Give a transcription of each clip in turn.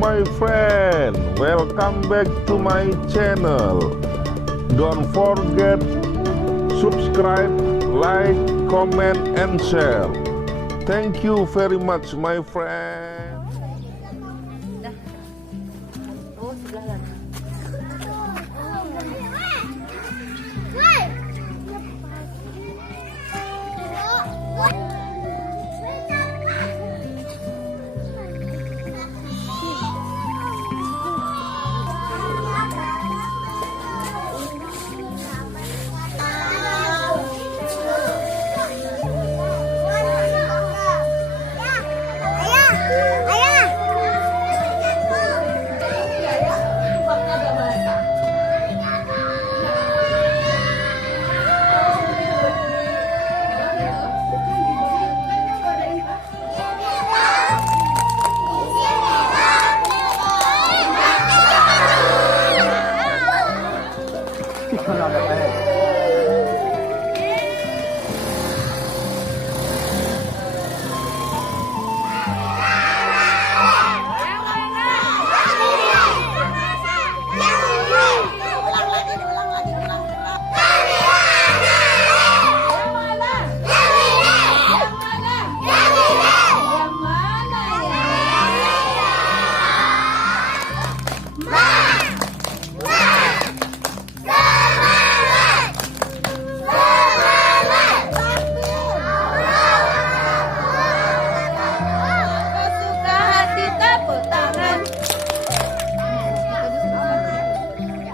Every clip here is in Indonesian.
my friend, welcome back to my channel. Don't forget subscribe, like, comment, and share. Thank you very much my friend. Oh, sebelah sana.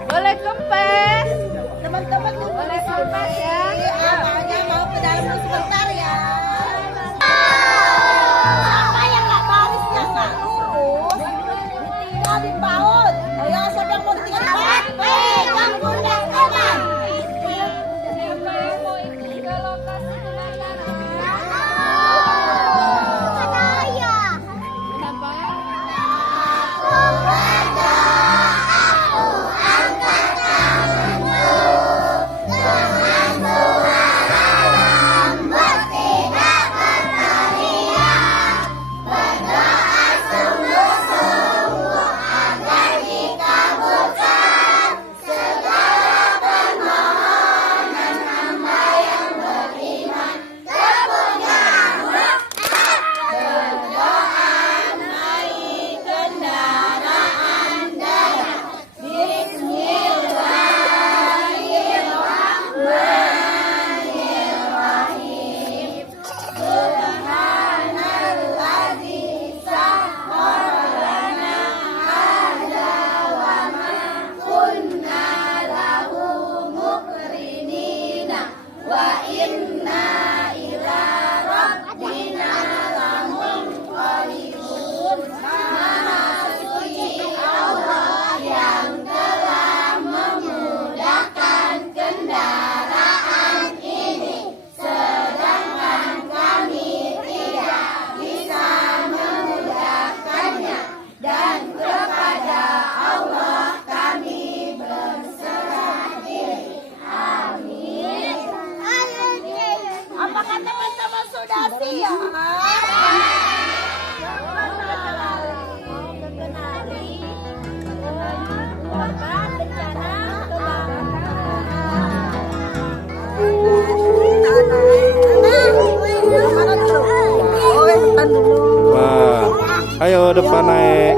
Boleh kempes, teman-teman boleh kempes ya. Abangnya mau ke dalam dulu sebentar ya. Apa yang nggak barisnya nggak lurus? Ditinggal di PAUD. Ayo siapa yang mau ditinggal di PAUD? Pegang pundak kanan. Siapa yang mau ikut ke lokasi penanganan? Saya. Kenapa? Apakah teman-teman sudah siap? Korban bencana kebakaran. Wah, ayo depan naik.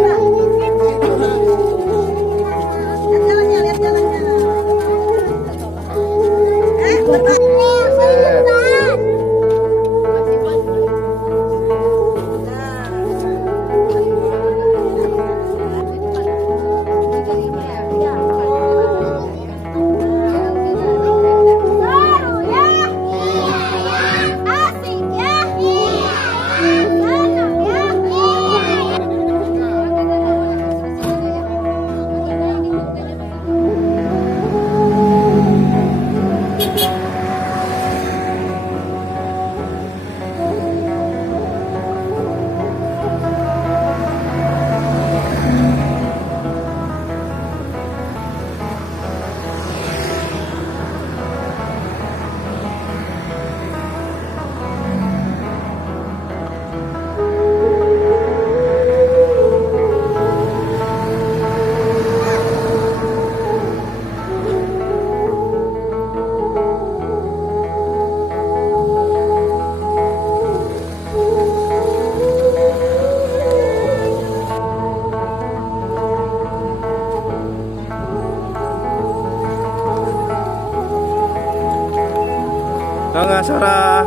Nongah Sora.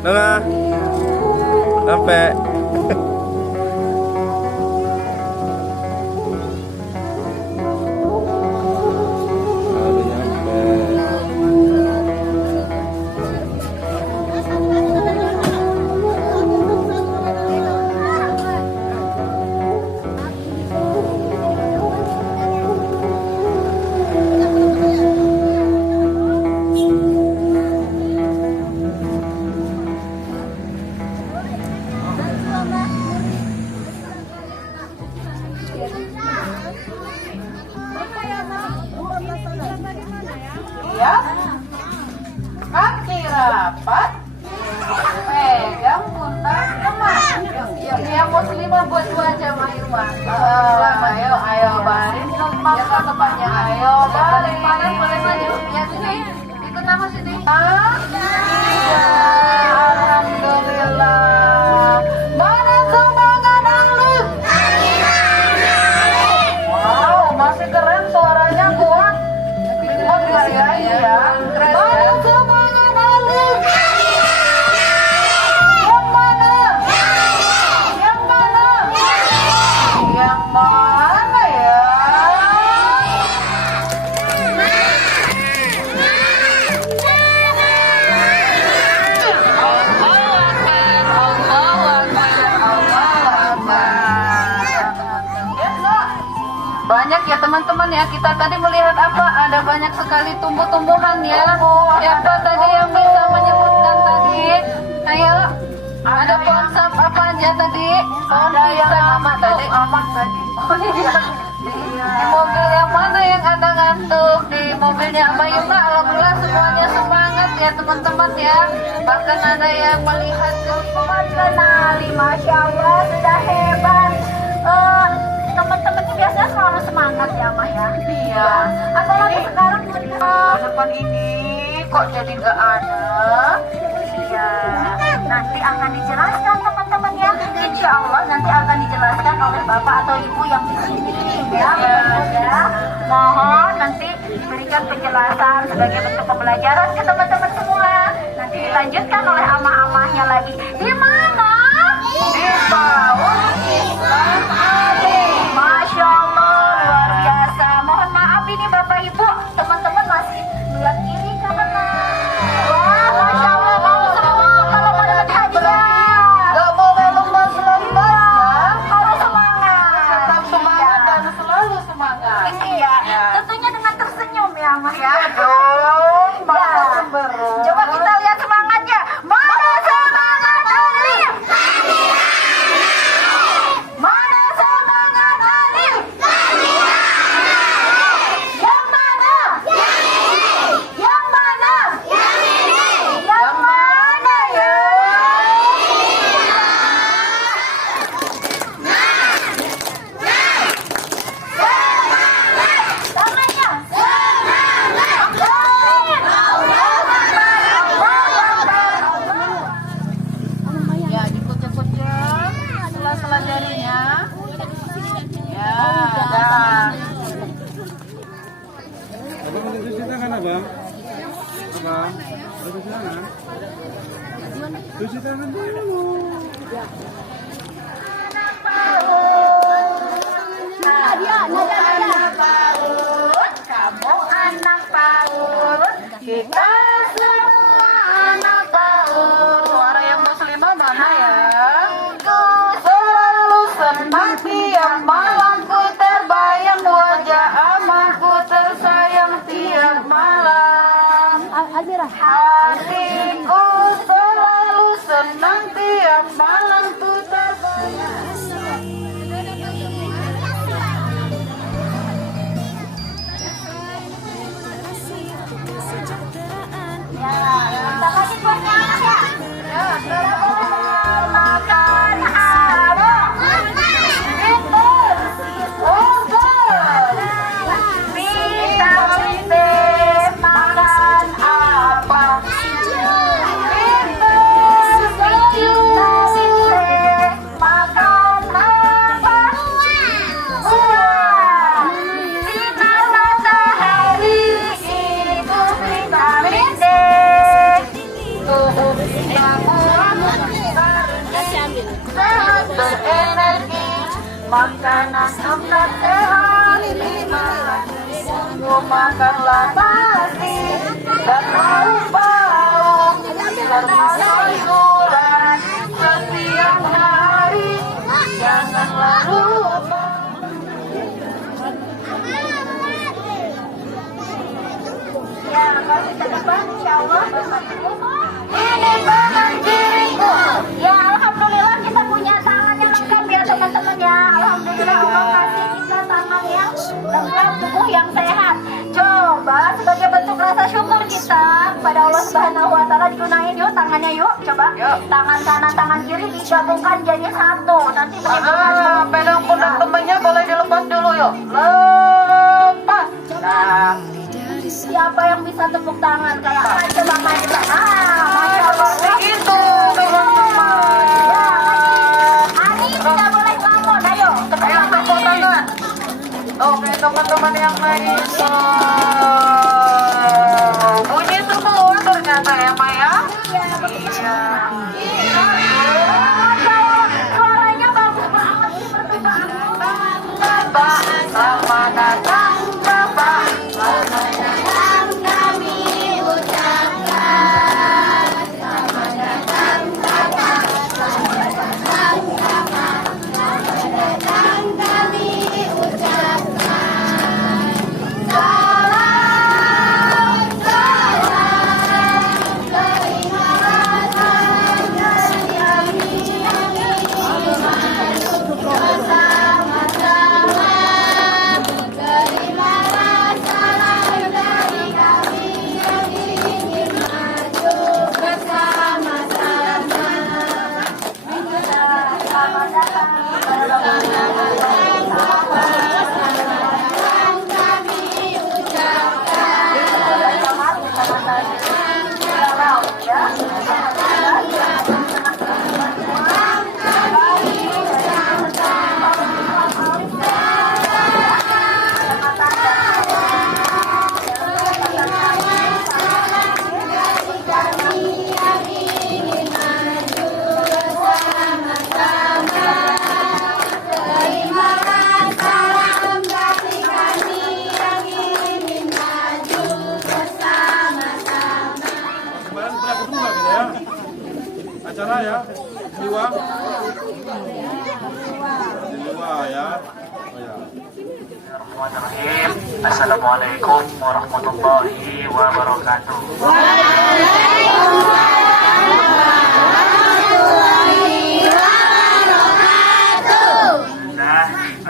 Nongah. Sampai. Baru nyampe. Ya, kaki rapat, pegang pundak teman. Yang muslimah buat dua jam, ayo mas. Ayo baris ya ke depannya, ayo baris. Boleh maju, ya sini, ikut nama sini. Iya, alhamdulillah. Mana semangat Alif? Wow, masih keren suaranya kuat. Ya. Mana semangat Alif? Yang mana? Yang mana? Yang mana ya? Banyak ya teman-teman ya, kita tadi melihat apa? Ada banyak sekali tumbuh-tumbuhan ya. Siapa tadi yang bisa menyebutkan tadi? Ayo. Ada pohon apa aja tadi? Pohon pisang tadi. Amat tadi. Oh iya. Di mobil yang mana yang ada ngantuk? Di mobilnya Mbak Yuna. Alhamdulillah semuanya semangat ya teman-teman ya. Bahkan ada yang melihat kekuatan Ali. Masya Allah, sudah hebat. Teman-teman itu biasanya selalu semangat ya Mah ya. Iya. Apalagi sekarang depan ini kok jadi nggak ada. Iya. Nanti akan dijelaskan teman-teman ya. Insya Allah nanti akan dijelaskan oleh bapak atau ibu yang di sini ya. Ya. Mohon nanti diberikan penjelasan sebagai bentuk pembelajaran ke teman-teman semua. Nanti dilanjutkan oleh amah-amahnya lagi. Di mana? Di PAUD Islam Ali. Masya Allah, luar biasa. Mohon maaf ini Bapak Ibu, teman-teman masih melihat kiri kanan. Wah, Masya Allah, mau semua kalau mau dapat hadiah. Gak boleh lemas-lemas ya. Harus semangat. Tetap semangat dan selalu semangat. Iya, tentunya dengan tersenyum ya Mas ya. Dong, masa cemberut. Coba kita lihat semangatnya. Mana semangat Alif? Mana semangat Alif? Yang mana? Yang mana? Yang mana ya? Tangannya. Ya, dikucek-kucek sela-sela jarinya. Ya, dah. Abang mau cuci tangan abang? Abang, mau cuci tangan? Cuci tangan dulu. Anak PAUD, kamu anak PAUD, kita semua anak PAUD. Suara yang muslimah mana ya? Ku selalu senang tiap malamku terbayang wajah amaku tersayang tiap malam. Hatiku selalu senang tiap malamku terbayang. Kita kasih buatnya ya. Makan apa? Vitamin B makan apa? makanan enak sehat, makanlah nasi dan lauk pauk serta sayuran setiap hari, janganlah lupa. Ya, kami ke depan, insyaallah Bapak Ibu. Ini tangan kiriku. Ya, alhamdulillah kita punya tangan yang lengkap ya teman-teman ya. Alhamdulillah Allah kasih kita tangan yang lengkap, tubuh yang sehat. Coba sebagai bentuk rasa syukur kita kepada Allah Subhanahu wa taala digunain yuk tangannya yuk. Coba. Yuk. Tangan kanan, tangan kiri digabungkan jadi satu. Nanti menimbulkan pedang pundak temannya boleh dilepas dulu yuk. Lepas. Nah, siapa yang bisa tepuk tangan kayak apa? Coba main. Masya Allah begitu teman-teman. Ya, Ani tidak boleh ngelamun. Ayo tepuk tangan. Oke teman-teman yang lain. Bunyi semua ternyata ya Maya. Iya. Suaranya bagus banget seperti Bapak. Selamat datang Bapak. Selamat datang kami ucapkan. Selamat datang Bapak. Selamat datang Bapak. Selamat datang kami ucapkan. Salam, salam, terimalah salam dari kami yang ingin maju bersama-sama. Terimalah salam dari kami yang ingin maju bersama-sama. Selamat datang, selamat datang kami ucapkan. Kemarin pernah ketemu nggak kita ya? Acara ya? Liwa? Di Liwa ya? Oh ya. Bismillahirrahmanirrahim. Assalamualaikum warahmatullahi wabarakatuh.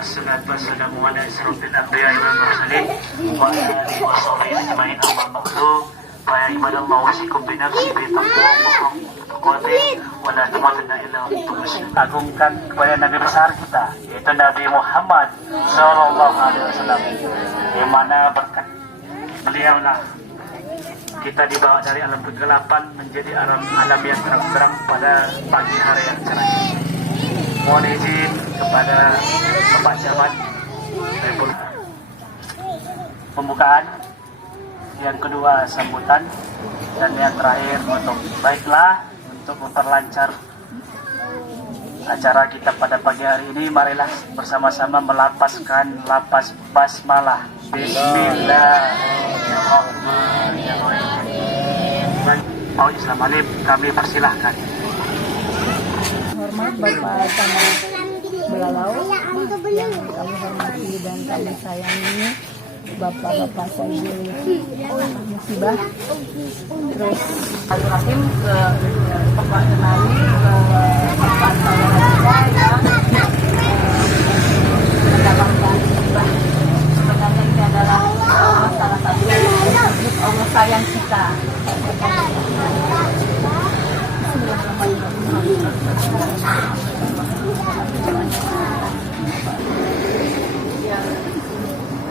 Assalatu wassalamu ala asyrafil anbiya'i wal mursalin wa ala alihi wa sahbihi ajma'in, amma ba'du. Fa ya ibadallah, usikum bi nafsi bi taqwa wa la tamutunna illa wa antum muslimun. Agungkan kepada Nabi besar kita, yaitu Nabi Muhammad sallallahu alaihi wasallam, di mana berkat beliaulah kita dibawa dari alam kegelapan menjadi alam yang terang pada pagi hari yang cerah. Mohon izin kepada Bapak Camat pembukaan, yang kedua sambutan, dan yang terakhir untuk baiklah untuk memperlancar acara kita pada pagi hari ini. Marilah bersama-sama melapaskan lapas basmalah. Bismillahirrahmanirrahim. Mau Islam Alim, kami persilahkan. Hormat Bapak Camat Belalau yang kami hormati dan kami sayangi, Bapak-bapak saya musibah, terus Rahim ke Bapak Kenali, ke Bapak Saudara yang mendapatkan musibah. Sebenarnya ini adalah salah satu wujud Allah sayang kita.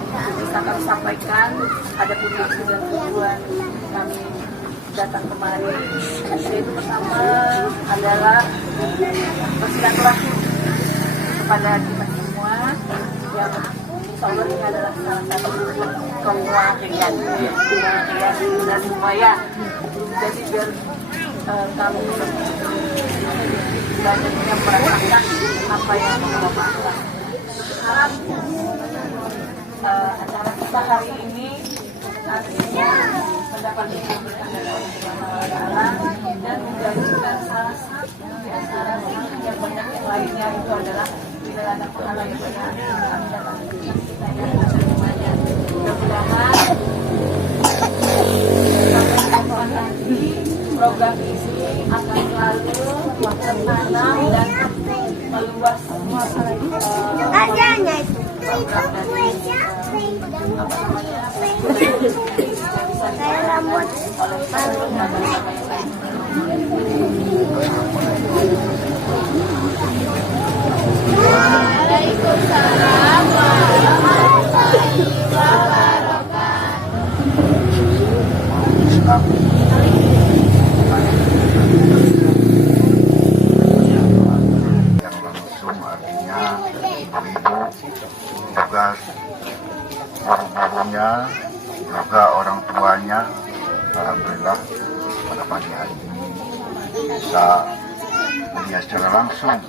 Yang bisa kami sampaikan, ada tujuan dan tujuan kami datang kemari. Yaitu pertama adalah bersilaturahim kepada kita semua, yang insya Allah ini adalah salah satu kewajiban kita semua ya. Jadi biar kami banyak yang merasakan apa yang Bapak berharap acara kita hari ini nantinya mendapat dikabulkan oleh Allah Subhanahu wa Ta'ala dan menjadikan salah satu di antara yang banyak yang lainnya itu adalah bila ada pahala yang banyak kami dapat kita yang semuanya. Mudah-mudahan nanti program ini akan selalu tertanam dan meluas Waalaikumsalam warahmatullahi yang langsung artinya ibu-ibu juga guru-gurunya juga orang tuanya. Alhamdulillah pada pagi hari ini bisa melihat secara langsung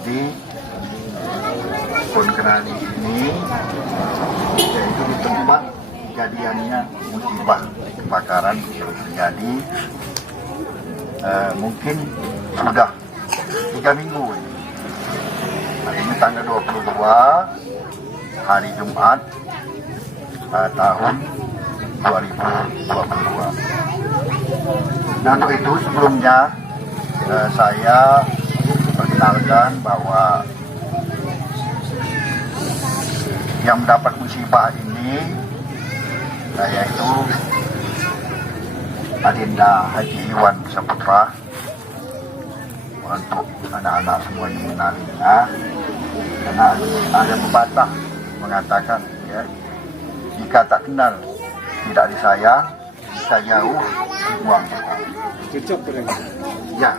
di Pun Kenali ini, yaitu di tempat kejadiannya musibah kebakaran yang terjadi mungkin sudah 3 minggu ini. Hari ini tanggal 22 hari Jumat tahun 2022. Nah, untuk itu sebelumnya saya perkenalkan bahwa yang mendapat musibah ini yaitu Adinda Haji Iwan Saputra. Untuk anak-anak semuanya mengenalinya, karena ada pepatah mengatakan, ya, jika tak kenal tidak disayang, jika jauh dibuang. Cocok mereka. Ya,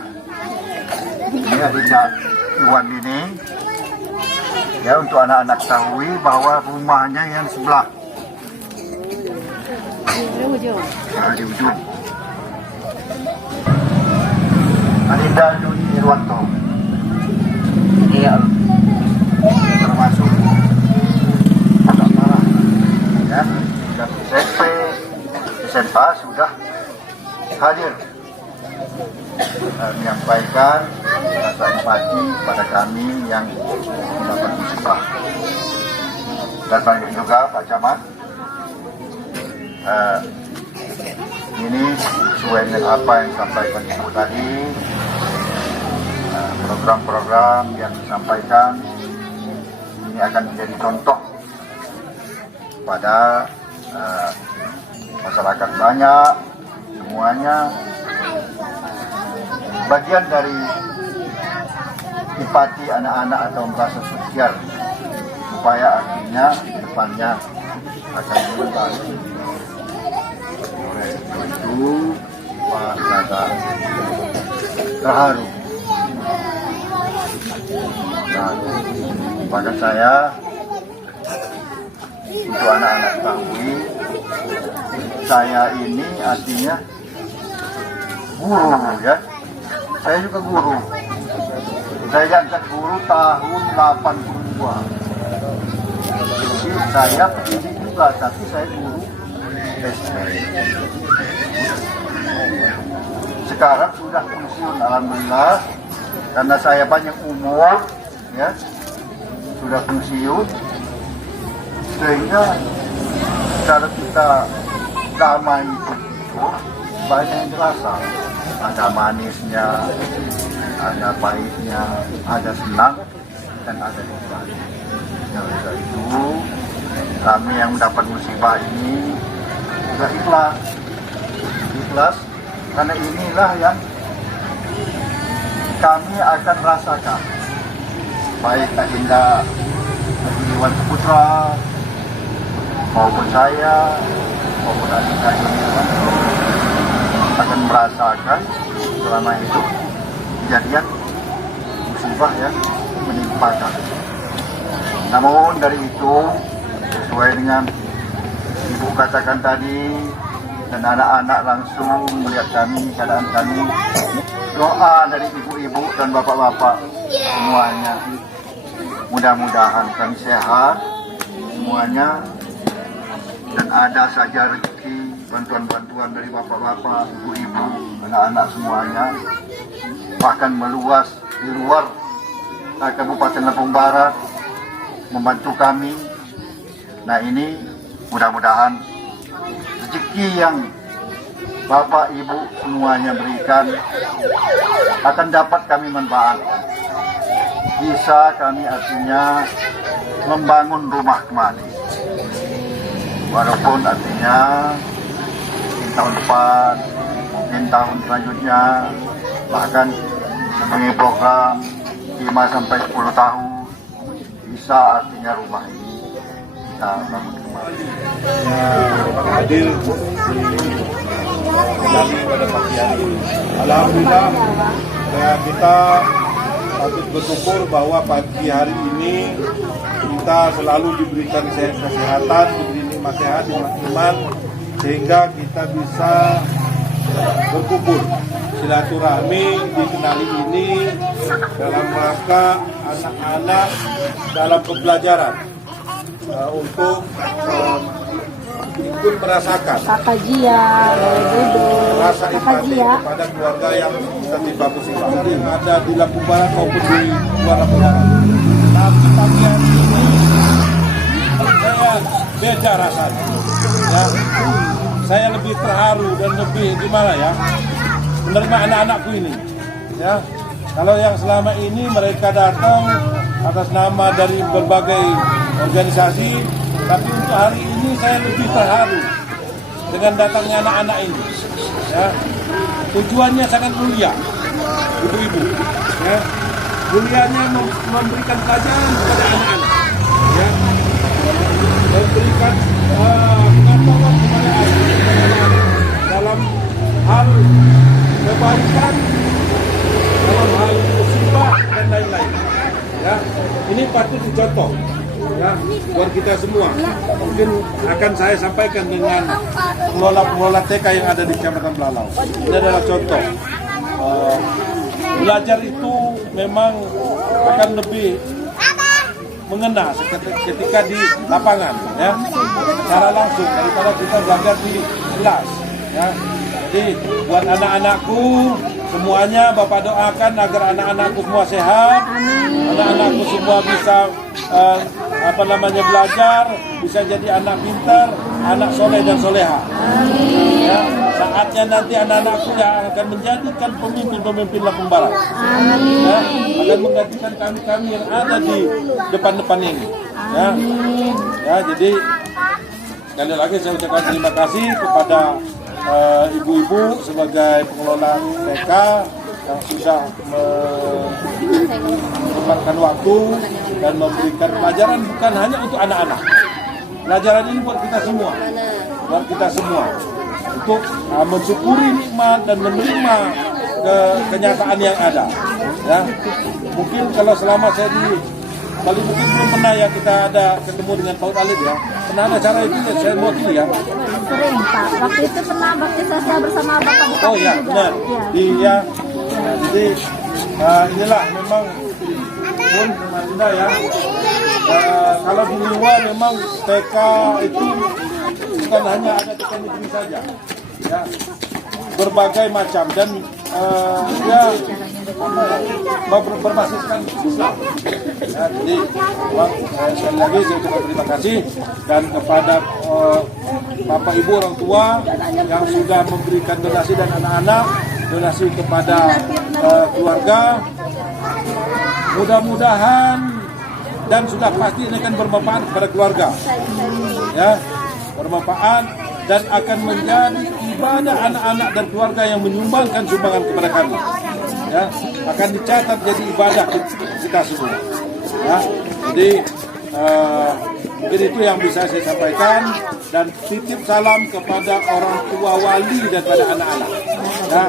ini Adinda Iwan ini, ya, untuk anak-anak ketahui bahwa rumahnya yang sebelah, di ujung. Adinda Duni Irwanto ini termasuk anak marah, ya, dan SMP, SMA sudah hadir menyampaikan rasa empati pada kami yang mendapat musibah. Dan banyak juga Pak Camat, ini sesuai dengan apa yang disampaikan Ibu tadi, program-program yang disampaikan ini akan menjadi contoh pada masyarakat banyak, semuanya bagian dari empati anak-anak atau merasa sosial, supaya artinya depannya akan membantu. Oleh itu Pak Jaga terharu. Nah, bahkan saya untuk anak-anak ketahui, saya ini artinya guru, ya. Saya juga guru. Saya diangkat guru tahun 82. Jadi saya pendidik juga, tapi saya guru SD. Sekarang sudah pensiun, alhamdulillah, karena saya banyak umur, ya, sudah pensiun, sehingga cara kita damai itu banyak yang terasa. Ada manisnya, ada pahitnya, ada senang, dan ada duka. Oleh itu, kami yang mendapat musibah ini juga ikhlas, karena inilah yang kami akan rasakan. Baik Adinda Haji Iwan Saputra maupun saya maupun Adinda Iwan akan merasakan selama hidup kejadian musibah yang menimpa kami. Namun dari itu, sesuai dengan Ibu katakan tadi, dan anak-anak langsung melihat kami, keadaan kami, doa dari ibu-ibu dan bapak-bapak semuanya mudah-mudahan kami sehat semuanya, dan ada saja rezeki bantuan-bantuan dari bapak-bapak, ibu-ibu, anak-anak semuanya, bahkan meluas di luar Kabupaten Lampung Barat membantu kami. Nah, ini mudah-mudahan rezeki yang Bapak Ibu semuanya berikan akan dapat kami manfaatkan. Bisa kami artinya membangun rumah kembali. Walaupun artinya tahun depan, mungkin tahun selanjutnya, bahkan sebagai program 5 sampai 10 tahun, bisa artinya rumah ini kita bangun kembali. Hadir kembali pada pagi hari ini. Alhamdulillah, kita patut bersyukur bahwa pagi hari ini kita selalu diberikan kesehatan, diberi nikmat sehat, nikmat iman, sehingga kita bisa berkumpul silaturahmi di Kenali ini dalam rangka anak-anak dalam pembelajaran untuk ikut merasakan rasa empati kepada keluarga yang tertimpa musibah yang ada di Lampung Barat maupun di luar Lampung Barat. Tapi pagi hari ini saya beda rasanya. Ya, saya lebih terharu dan lebih gimana ya menerima anak-anakku ini. Ya, kalau yang selama ini mereka datang atas nama dari berbagai organisasi, tapi untuk hari ini saya lebih terharu dengan datangnya anak-anak ini. Ya, tujuannya sangat mulia, ibu-ibu. Ya, mulianya memberikan pelajaran kepada anak-anak. Ya, memberikan pengetahuan kepada anak-anak dalam hal kebaikan, dalam hal musibah dan lain-lain. Ya, ini patut dicontoh. Ya, buat kita semua. Mungkin akan saya sampaikan dengan pengelola TK yang ada di Kecamatan Belalau. Ini adalah contoh. Belajar itu memang akan lebih mengena ketika di lapangan, ya, secara langsung daripada kita belajar di kelas. Ya. Jadi buat anak-anakku semuanya, Bapak doakan agar anak-anakku semua sehat, anak-anakku semua bisa belajar, bisa jadi anak pintar, anak soleh dan soleha. Ya, saatnya nanti anak-anakku yang akan menjadikan pemimpin-pemimpin Lampung Barat. Ya, akan menggantikan kami-kami yang ada di depan-depan ini. Ya, ya, jadi sekali lagi saya ucapkan terima kasih kepada ibu-ibu sebagai pengelola TK yang sudah menyempatkan waktu dan memberikan pelajaran bukan hanya untuk anak-anak. Pelajaran ini buat kita semua, untuk mensyukuri nikmat dan menerima kenyataan yang ada. Ya, mungkin kalau selama saya di Bali mungkin belum pernah ya kita ada ketemu dengan Paut Alit ya. Pernah ada acara itu ya, saya mewakili ya. Sering Pak, waktu itu pernah bakti sosial bersama Bapak Bupati. Oh ya, benar. Iya. Nah, jadi inilah memang pun Marinda ya. Kalau di luar memang TK itu bukan hanya ada TK negeri saja, ya, berbagai macam dan ya berbasiskan Islam. Ya, jadi sekali lagi saya ucapkan terima kasih dan kepada Bapak Ibu orang tua yang sudah memberikan donasi dan anak-anak donasi kepada keluarga. Mudah-mudahan dan sudah pasti ini akan bermanfaat kepada keluarga, ya, bermanfaat dan akan menjadi ibadah anak-anak dan keluarga yang menyumbangkan sumbangan kepada kami, ya, akan dicatat jadi ibadah kita semua, ya. Jadi mungkin itu yang bisa saya sampaikan dan titip salam kepada orang tua wali dan kepada anak-anak, ya,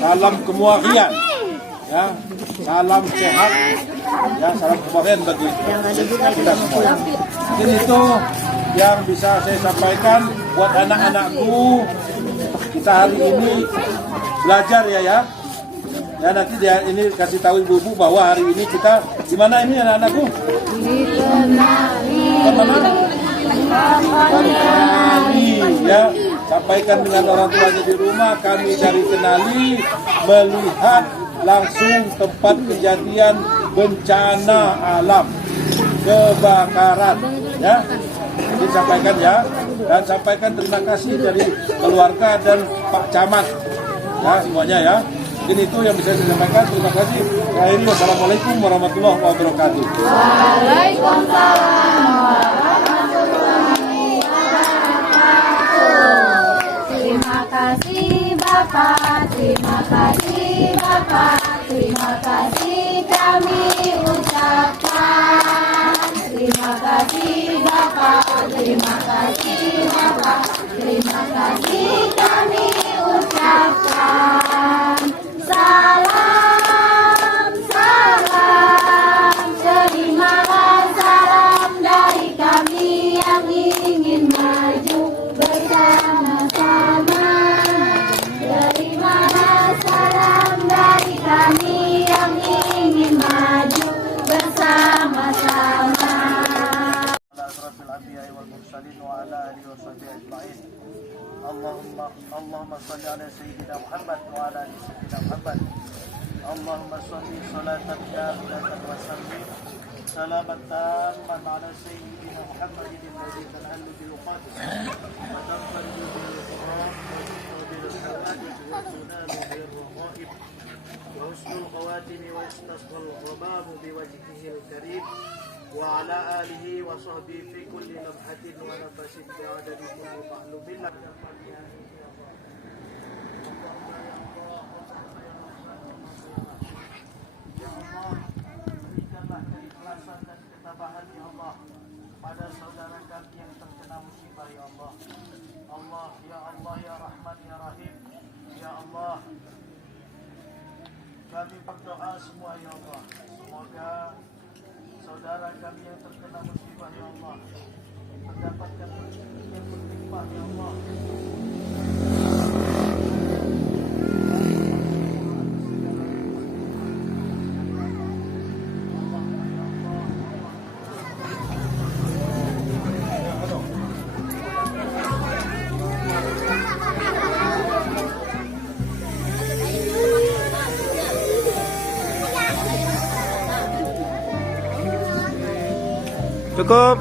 salam kemuafian, ya, salam sehat, ya, salam kemuafian bagi kita semua. Jadi itu yang bisa saya sampaikan buat anak-anakku. Kita hari ini belajar ya, Ya nanti dia ini kasih tahu ibu-ibu bahwa hari ini kita di mana ini anak-anakku? Kemana? Kenali ya. Sampaikan dengan orang tuanya di rumah. Kami dari Kenali melihat langsung tempat kejadian bencana alam kebakaran ya. Jadi sampaikan ya, dan sampaikan terima kasih dari keluarga dan Pak Camat ya semuanya ya. Mungkin itu yang bisa saya sampaikan. Terima kasih. Akhirnya wassalamualaikum warahmatullahi wabarakatuh. Waalaikumsalam warahmatullahi wabarakatuh. Terima kasih Bapak, terima kasih Bapak, terima kasih kami ucapkan. Terima kasih Bapak, terima kasih Bapak, terima kasih kami ucapkan. Salam, salam, terimalah salam dari kami yang ingin maju bersama-sama. Terimalah salam dari kami yang ingin maju bersama-sama. Allahumma salli ala Sayyidina Muhammad wa ala ali Sayyidina Muhammad. Allahumma salli salatan kamilatan wa sallim salaman tamman ala Sayyidina Muhammadin alladhi tanhallu bil qadr wa tanfarju bil qurab wa bil hawadith wa tunalu bil raghaib wa husnul khawatim wa istasqal ghamam bi wajhihil karim wa ala alihi wa sahbihi fi kulli lamhatin wa nafasin bi'adadi kulli ma'lumin. Ya Allah, berikanlah keikhlasan dan ketabahan ya Allah pada saudara kami yang terkena musibah ya Allah. Allah ya Allah ya Rahman ya Rahim ya Allah, kami berdoa semua ya Allah, semoga saudara kami yang terkena musibah ya Allah mendapatkan rezeki yang berlimpah ya Allah. Cukup.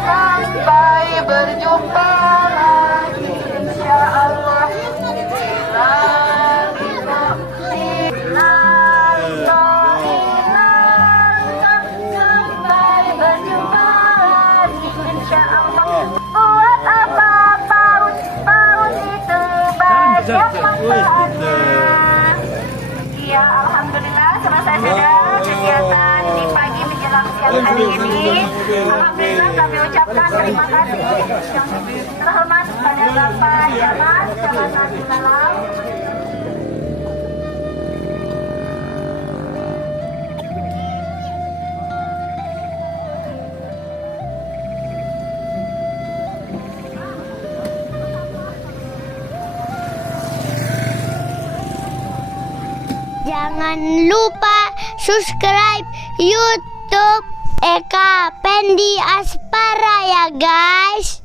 Sampai berjumpa lagi insyaallah. Sampai berjumpa lagi insyaallah. Buat apa paut itu banyak manfaatnya. Ya alhamdulillah selesai sudah kegiatan di pagi menjelang siang hari ini. Alhamdulillah kami ucapkan terima kasih yang terhormat pada Bapak Camat Kecamatan Malang. Jangan lupa subscribe YouTube Eka Pendi Aspara ya guys.